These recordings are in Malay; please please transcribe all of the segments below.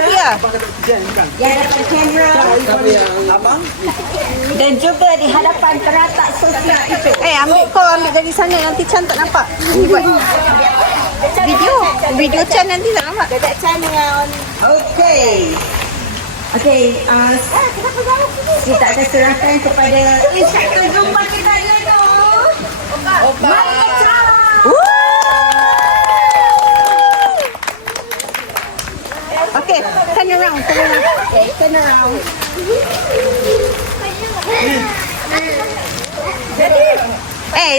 lelaki lah. Yang depan kamera. Dan juga di hadapan teratak sosial itu. Ambil kau ambil dari sana nanti Chan tak nampak. Buat video Chan nanti tak nampak. Dadak Chan dengan Okey, kita akan serahkan kepada instruktur Zumba kita iaitu Maya Chan. Okay, turn around. Okay, turn around.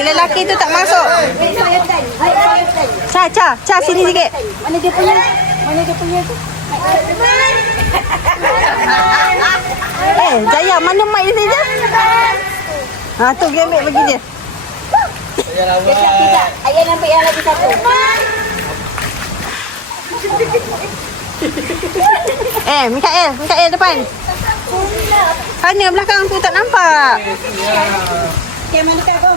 Lelaki tu tak masuk. Cha, sini sikit. Mana dia punya tu? Jaya, mana mic dia je? Tu dia ambil bagi dia. Tidak. Ayah nak ambil yang lagi satu. Mikael depan. Mana belakang tu tak nampak. Okay, mana kau?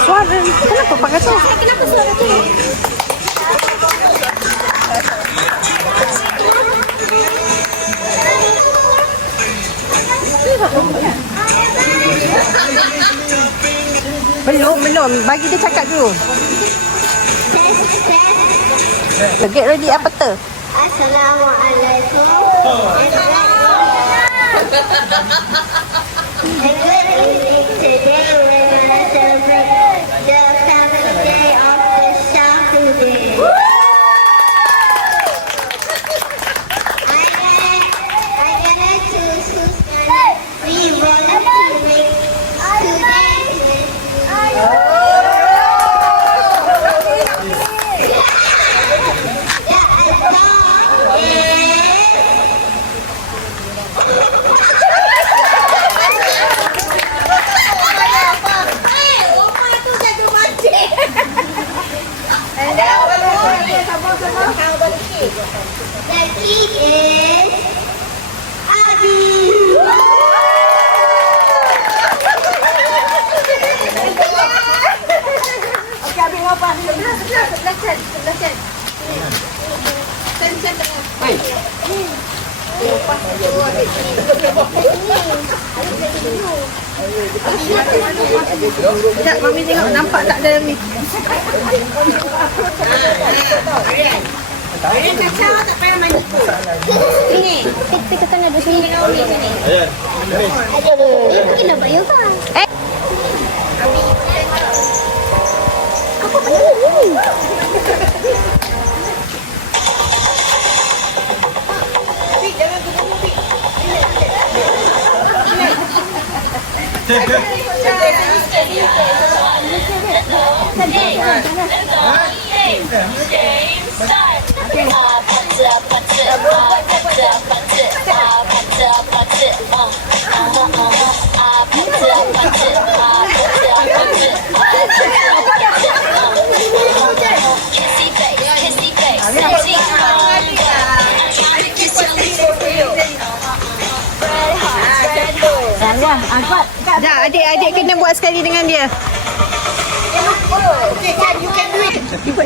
Suara kenapa pakai tu? Kenapa suara tu? Belum. Bagi dia cakap dulu. Get ready apa tu? Assalamualaikum. Today we will celebrate the 7th day of the Saturday. I get to Susan. We want to make today. The key is Adi. Okay, ambil apa? Sebelah Chan. Chan tengah. Sekejap, Mami tengok nampak tak dalam ni. Kacau tak payah mandi. Sini. Kita tengah di sini dengan Umi sini. Aduh, ini nak bayar kan? Apa benda ni? Dah, adik kena buat sekali dengan dia. Okay, Chan, you can do it. Apa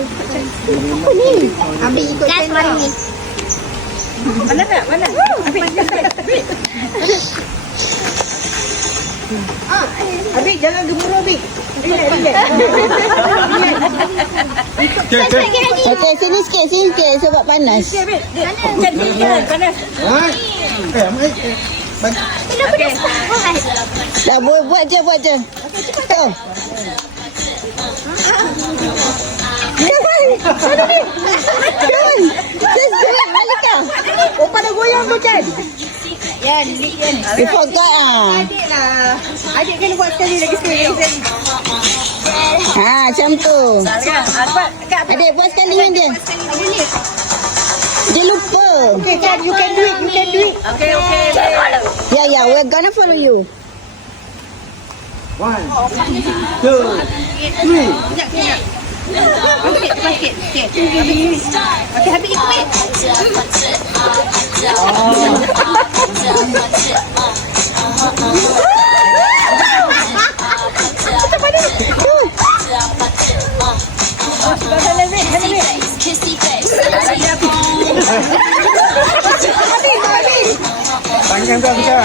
ni? Ambil ikut channel ni. Mana nak? Ambil. Abik, jangan gemuruh, Abik. Relax. Okey, sini sikit sebab panas. Panas. Kenapa dah start? Dah buat je. Okey, cepat. Jangan. Just do it, Malika. Pada goyang tu, Chan. Yan. You forgot Adik kena buat sekali lagi. macam tu. Adik buat sekali dengan dia. Dia lupa. Okay, Chan, you can do it. Okay. Yeah, we're gonna follow you. 1, 2, 3. Sekejap. Sikit. Okey, habis ikut. tu aku cakap.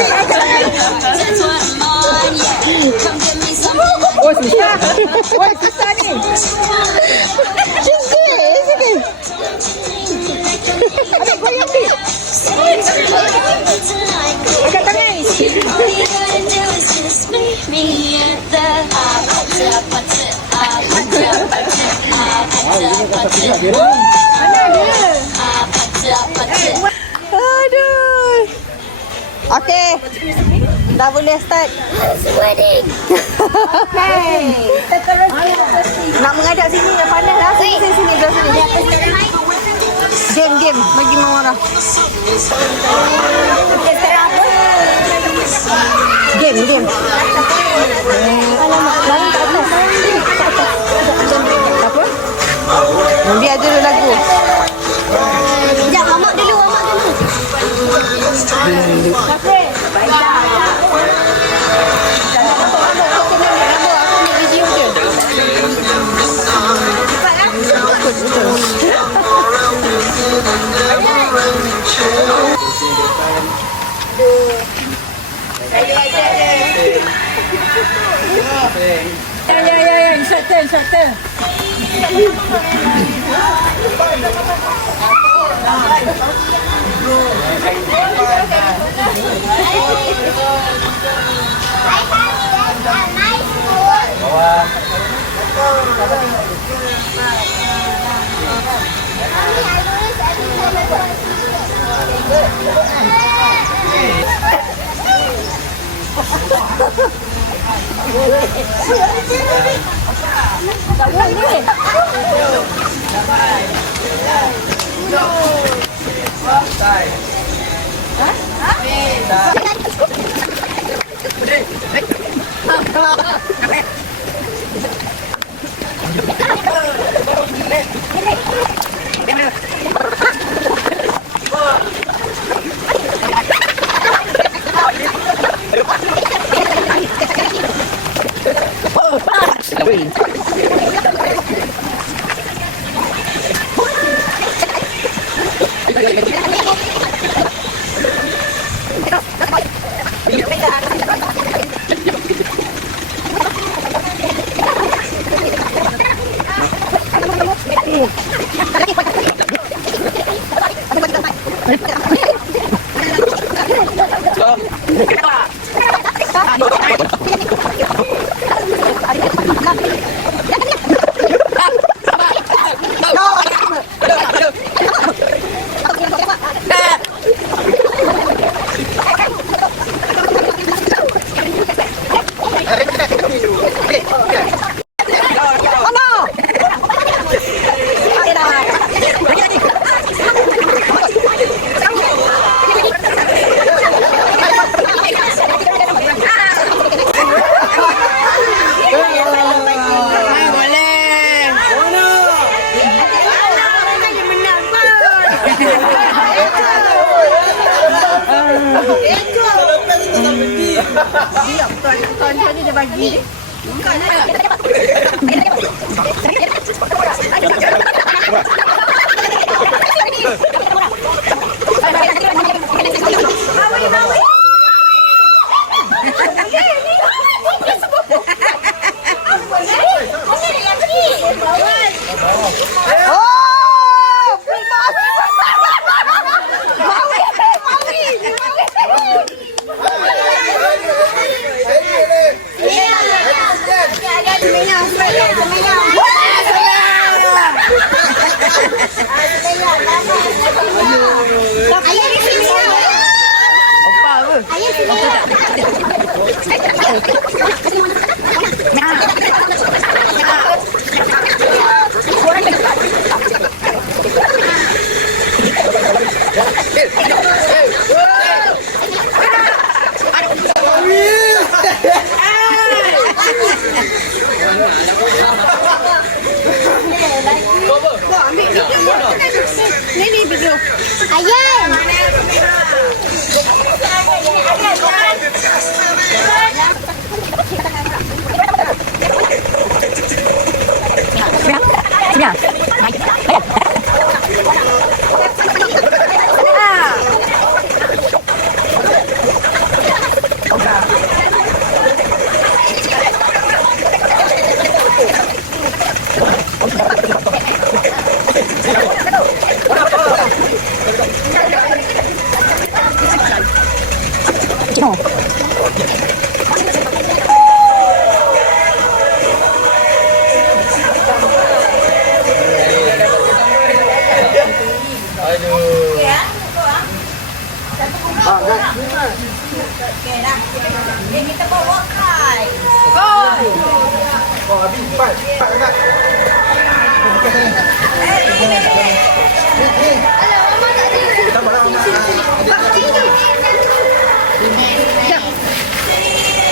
Oh, susah. Oh, susah ni. Angkat tangan. Aduh. Okey. Dah boleh start. Nak menghadap sini dah panas dah. Sini. Game. Bagi marah. Game. Alamak, barang kat atas. Apa? Biar dulu lagu. Sekejap, mamak dulu. Ya, short turn.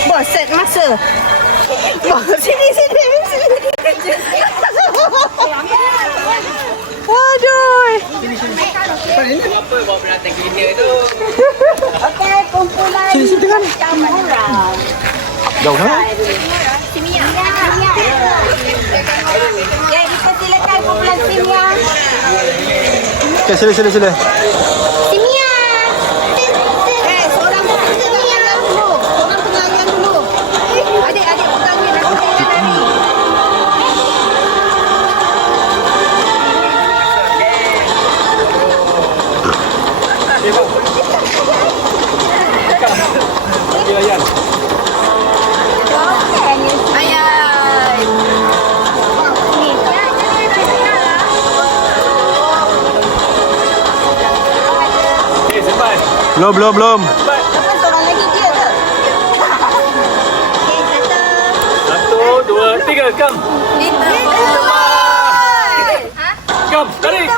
Bos, set masa. Bos, sini. Aduh. Apa bawa penatang gila tu? Okey, kumpulan Sini tengah ni. Jauh sangat. Simia. Ya, kita silakan kumpulan Simia. Okay, sila. Simia. Seorang pengayan dulu. Adik-adik pegang ni, nanti dia nari. Belum. Seorang lagi dia ke? Satu, dua, tiga, kam. Kam, tarik.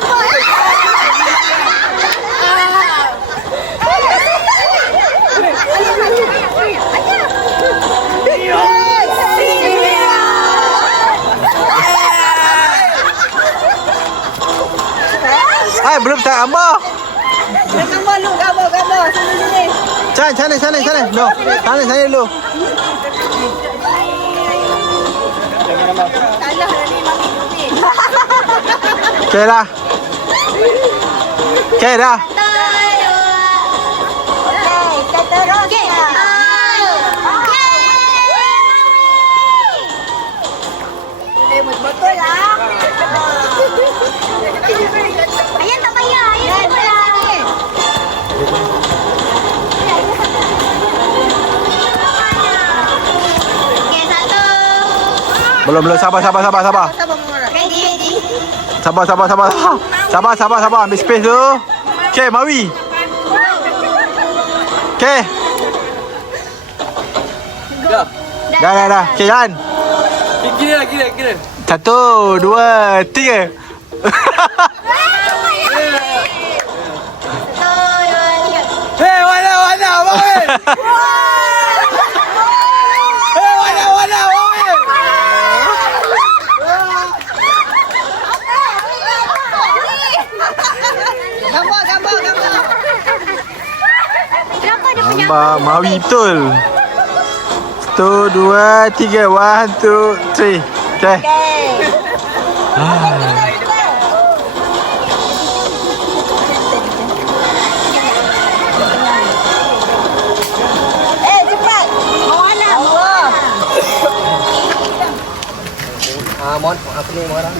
Belum tak gambar. Gambar lu, gambar. Sini. Sana. No. Sana dulu. Salah ni, mami ni. Okay dah. Okay dah. Kita terus. Betul lah. Ayah tak payah. Ayah tak payah. Okey, satu. Belum. Sabar. Ready. Sabar. Ambil space dulu. Okay, Mawi. Okay. Dah. Okay, jalan. Kira. 1, 2, 3. Hei, warna, Mawi. Hei, warna, Mawi. Gambar. Kenapa dia punya Nampak Mawi betul. 1, 2, 3. 1, 2, 3. Okay. Cepat. Mana? Mohon apa ni orang?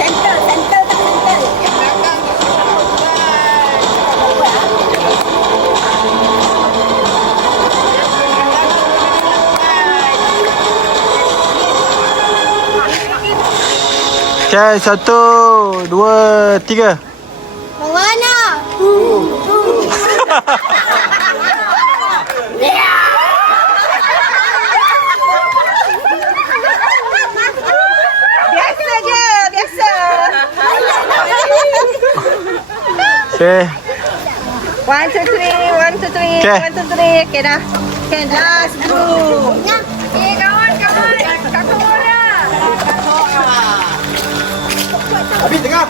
Center. Okay, 1, 2, 3. mana? Biasa. Okay. 1, 2, 3. Okay. 1, 2, 3. Okay dah. Okay, last group. Kawan. Habis tengah.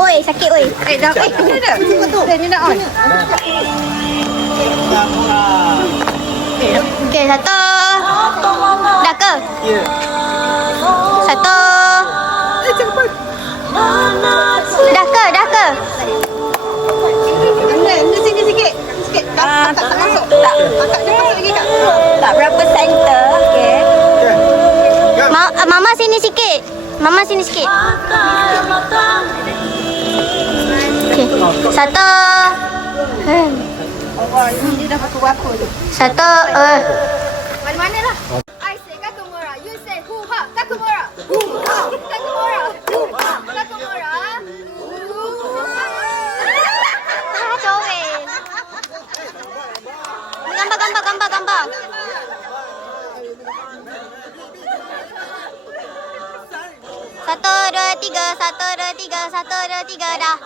Oi, sakit oi. Dah. Ni dah. Tunggu tu. Ni dah on. Okey, satu. Dah ke? Ya. Satu. Dah ke? Angkat sini sikit. Tak masuk. Angkat dia masuk lagi tak? Tak berapa center. Okey. Mama sini sikit. Okey. Satu. Ni dia dah pukul tu. Satu. Mana-mana lah. I say Kakumura. You say Hu-ha. Kakumura. Hu-ha. Kakumura. Hu-ha. Kakumura. Joel. Gambar. dua, tiga. Satu, dua, tiga. Satu, dua, tiga. Dah.